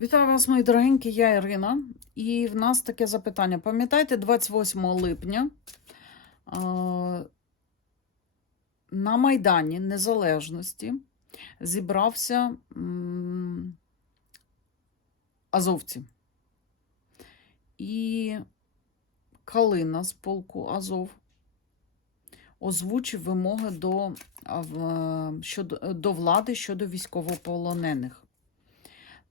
Вітаю вас, мої дорогенькі, я Ірина. І в нас таке запитання. Пам'ятаєте, 28 липня на Майдані Незалежності зібрався азовці. І Калина з полку Азов озвучив вимоги до, до влади щодо військовополонених.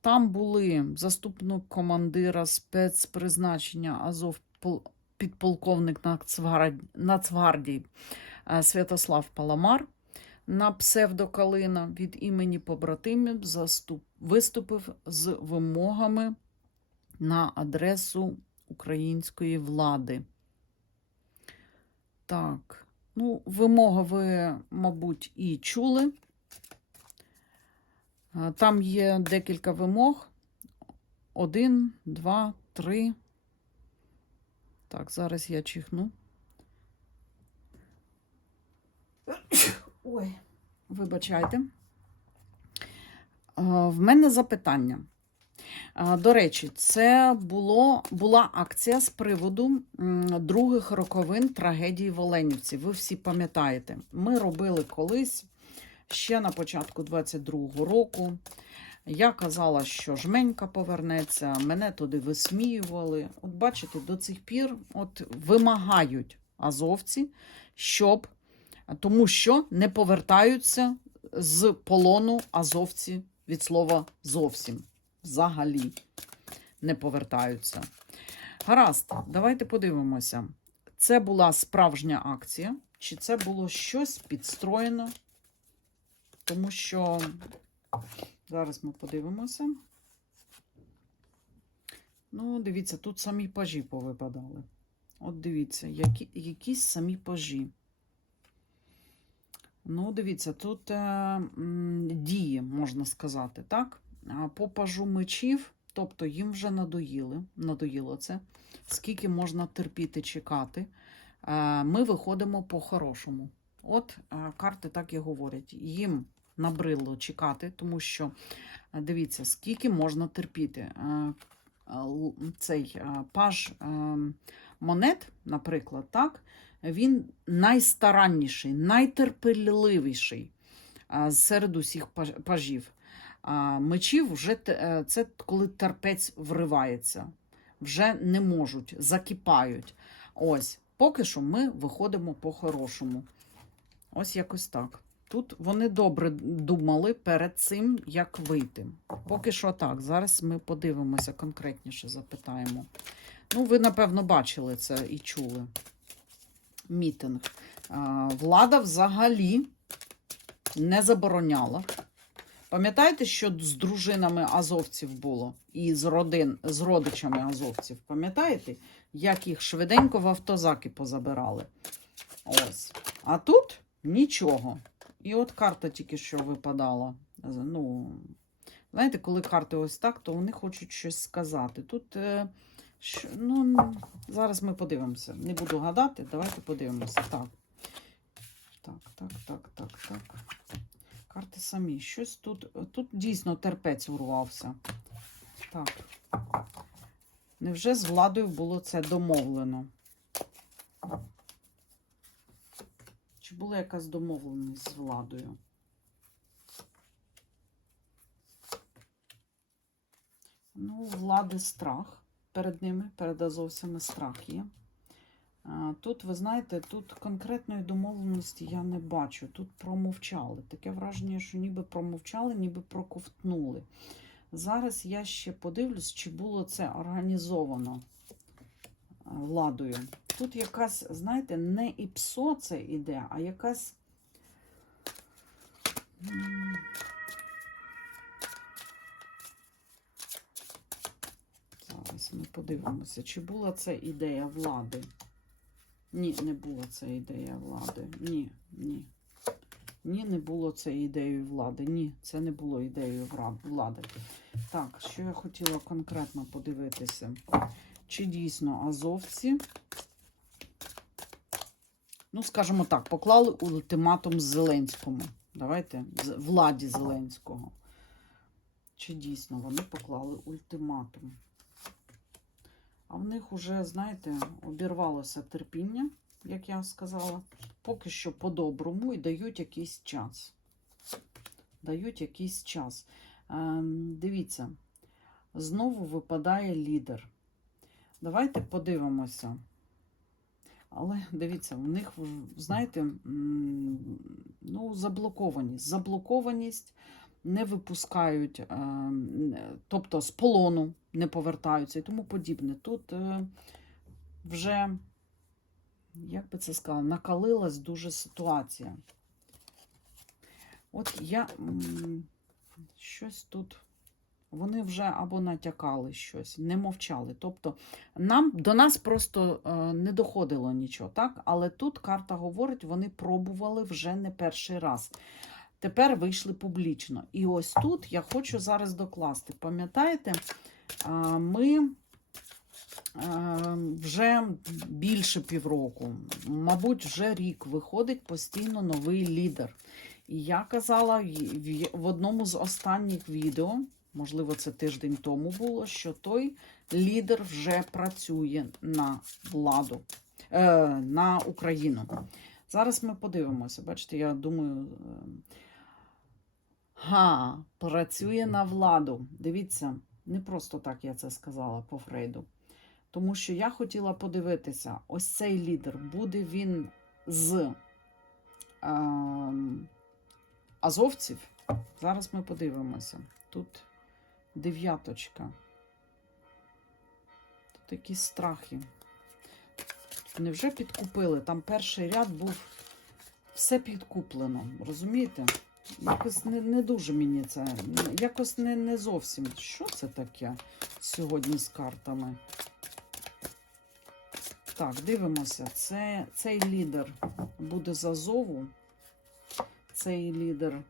Там були заступник командира спецпризначення Азов, підполковник Нацгвардії е, Святослав Паламар на псевдокалина від імені побратимів заступ, виступив з вимогами на адресу української влади. Так, ну, вимоги ви, мабуть, і чули. Е, Там є декілька вимог. Один, два, три. Так, зараз я чихну. Ой, вибачайте. Е, В мене запитання. Е, До речі, це було, була акція з приводу других роковин трагедії в Оленівці. Ви всі пам'ятаєте. Ми робили колись ще на початку 22-го року. Я казала, що жменька повернеться, мене туди висміювали. От бачите, до цих пір от вимагають азовці, щоб тому що не повертаються з полону азовці від слова зовсім. Взагалі не повертаються. Гаразд, давайте подивимося. Це була справжня акція, чи це було щось підстроєно? Тому що зараз ми подивимося. Ну, дивіться, тут самі пажі повипадали. От дивіться, які, якісь самі пажі. Ну, дивіться, тут е, дії, можна сказати, так? По пажу мечів, тобто їм вже надоїли, надоїло це. Скільки можна терпіти, чекати. Е, ми виходимо по-хорошому. От е, карти так і говорять. Їм набрило чекати, тому що е, дивіться, скільки можна терпіти. Е, е, Цей паж монет, наприклад, так, він найстаранніший, найтерпеливіший серед усіх пажів. Мечів вже це коли терпець вривається, вже не можуть, закипають. Ось, поки що ми виходимо по-хорошому. Ось якось так. Тут вони добре думали перед цим, як вийти. Поки що так. Зараз ми подивимося конкретніше, запитаємо. Ну, ви, напевно, бачили це і чули. Мітинг. Влада взагалі не забороняла. Пам'ятаєте, що з дружинами азовців було? І з родин, з родичами азовців. Пам'ятаєте, як їх швиденько в автозаки позабирали? Ось. А тут нічого. І от карта тільки що випадала. Ну, знаєте, коли карти ось так, то вони хочуть щось сказати. Тут, е, ну, зараз ми подивимося. Не буду гадати, давайте подивимося. Так. Так, так, так, так, так. Карти самі. Щось тут. Тут дійсно терпець урвався. Так. Невже з владою було це домовлено? Чи була якась домовленість з владою? Ну, влади страх перед ними, перед азовцями страх є. Тут, ви знаєте, тут конкретної домовленості я не бачу. Тут промовчали. Таке враження, що ніби промовчали, ніби проковтнули. Зараз я ще подивлюсь, чи було це організовано владою. Тут якась, знаєте, не ІПСО це іде, а якась. Зараз ми подивимося, чи була це ідея влади. Ні, не було це ідея влади. Ні, ні. Ні, не було це ідеєю влади. Ні, це не було ідеєю влади. Так, що я хотіла конкретно подивитися. Чи дійсно азовці, ну, скажімо так, поклали ультиматум Зеленському. Давайте, владі Зеленського. Чи дійсно вони поклали ультиматум? А в них уже, знаєте, обірвалося терпіння, як я сказала. Поки що по-доброму і дають якийсь час. Дають якийсь час. Ем, дивіться, знову випадає лідер. Давайте подивимося. Але дивіться, в них, знаєте, ну, заблокованість. Заблокованість не випускають, е, тобто з полону не повертаються і тому подібне. Тут е, вже, як би це сказала, накалилась дуже ситуація. От я щось тут. Вони вже або натякали щось, не мовчали. Тобто нам до нас просто е, не доходило нічого, так? Але тут карта говорить, вони пробували вже не перший раз. Тепер вийшли публічно. І ось тут я хочу зараз докласти. Пам'ятаєте, ми е, вже більше півроку, мабуть, вже рік виходить постійно новий лідер. І я казала в одному з останніх відео, можливо, це тиждень тому було, що той лідер вже працює на владу, е, на Україну. Зараз ми подивимося. Бачите, я думаю. е, Га, працює на владу. Дивіться, не просто так я це сказала по Фрейду. Тому що я хотіла подивитися, ось цей лідер, буде він з е, азовців. Зараз ми подивимося. Тут дев'яточка. Тут якісь страхи. Невже підкупили? Там перший ряд був все підкуплено. Розумієте? Якось не, не дуже мені це. Якось не, не зовсім. Що це таке сьогодні з картами? Так, дивимося. Це, цей лідер буде з Азову. Цей лідер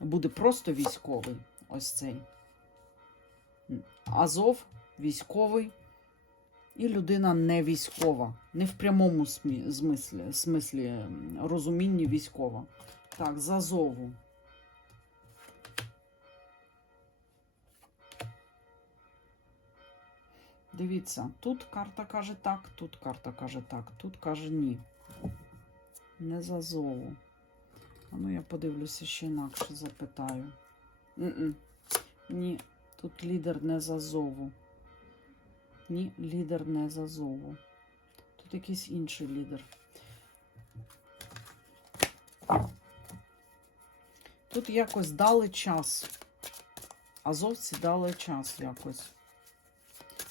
буде просто військовий. Ось цей. Азов військовий. І людина не військова. Не в прямому змислі, смислі розумінні військова. Так, з Азову. Дивіться, тут карта каже так, тут карта каже так, тут каже ні. Не з Азову. А ну я подивлюся ще інакше запитаю. Ні, тут лідер не з Азову. Ні, лідер не з Азову. Тут якийсь інший лідер. Тут якось дали час. Азовці дали час якось.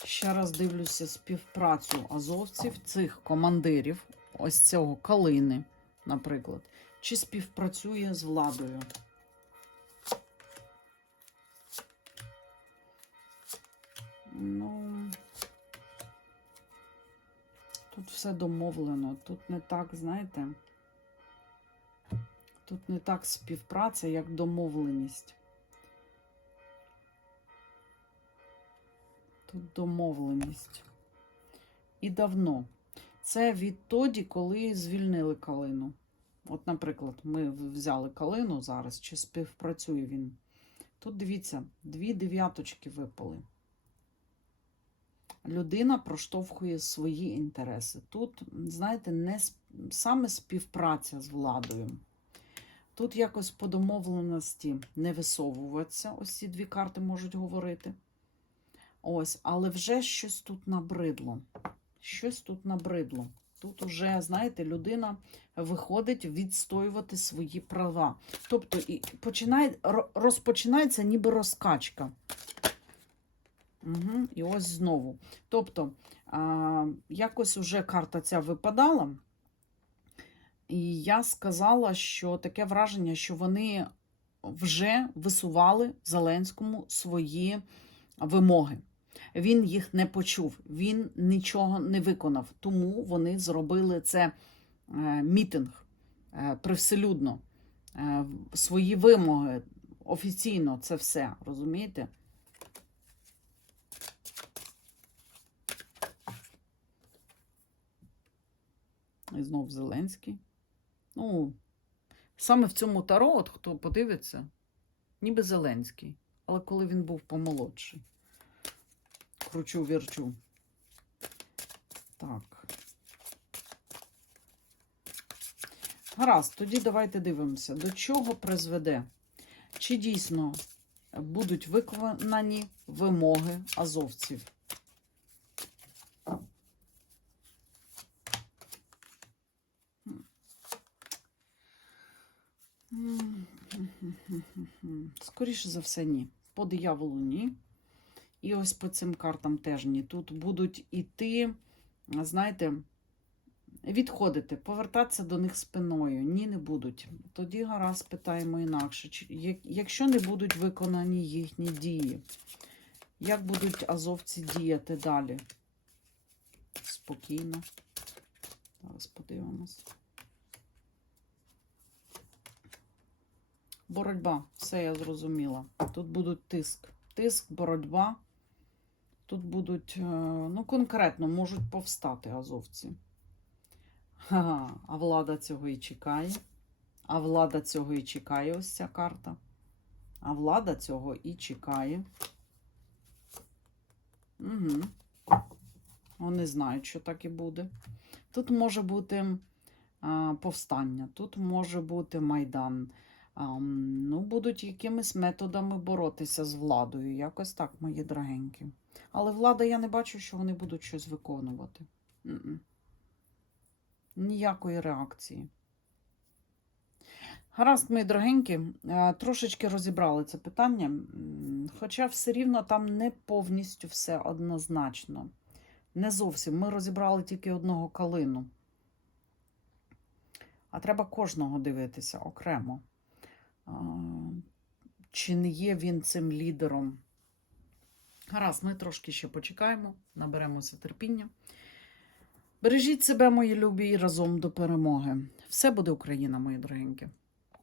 Ще раз дивлюся співпрацю азовців, цих командирів, ось цього Калини, наприклад, чи співпрацює з владою. Все домовлено. Тут не так, знаєте, тут не так співпраця, як домовленість. Тут домовленість. І давно. Це відтоді, коли звільнили калину. От, наприклад, ми взяли калину зараз, чи співпрацює він. Тут дивіться, дві дев'яточки випали. Людина проштовхує свої інтереси. Тут, знаєте, не саме співпраця з владою. Тут якось по домовленості не висовуватися. Ось ці дві карти можуть говорити. Ось, але вже щось тут набридло. Щось тут набридло. Тут уже, знаєте, людина виходить відстоювати свої права. Тобто і починає, розпочинається ніби розкачка. Угу, і ось знову. Тобто, а, якось уже карта ця випадала, і я сказала, що таке враження, що вони вже висували Зеленському свої вимоги. Він їх не почув, він нічого не виконав. Тому вони зробили це е, мітинг е, привселюдно, е, свої вимоги офіційно це все, розумієте? І знов Зеленський. Ну, саме в цьому таро, от хто подивиться, ніби Зеленський. Але коли він був помолодший. Кручу, вірчу. Так. Гаразд, тоді давайте дивимося, до чого призведе. Чи дійсно будуть виконані вимоги азовців? Скоріше за все, ні. По дияволу ні. І ось по цим картам теж ні. Тут будуть іти, знаєте, відходити, повертатися до них спиною. Ні, не будуть. Тоді гаразд питаємо інакше. Якщо не будуть виконані їхні дії, як будуть азовці діяти далі? Спокійно. Зараз подивимось. Боротьба, все я зрозуміла. Тут будуть тиск. Тиск, боротьба. Тут будуть, е, ну, конкретно можуть повстати азовці. Ха-ха, а влада цього і чекає. А влада цього і чекає, ось ця карта. А влада цього і чекає. Угу. Вони знають, що так і буде. Тут може бути а, повстання, тут може бути майдан. Ну, будуть якимись методами боротися з владою. Якось так, мої дорогенькі. Але влада, я не бачу, що вони будуть щось виконувати. М-м. Ніякої реакції. Гаразд, мої дорогенькі, е, трошечки розібрали це питання, хоча все рівно там не повністю все однозначно. Не зовсім. Ми розібрали тільки одного калину. А треба кожного дивитися окремо. Чи не є він цим лідером? Гаразд, ми трошки ще почекаємо, наберемося терпіння. Бережіть себе, мої любі, і разом до перемоги. Все буде Україна, мої дорогенькі.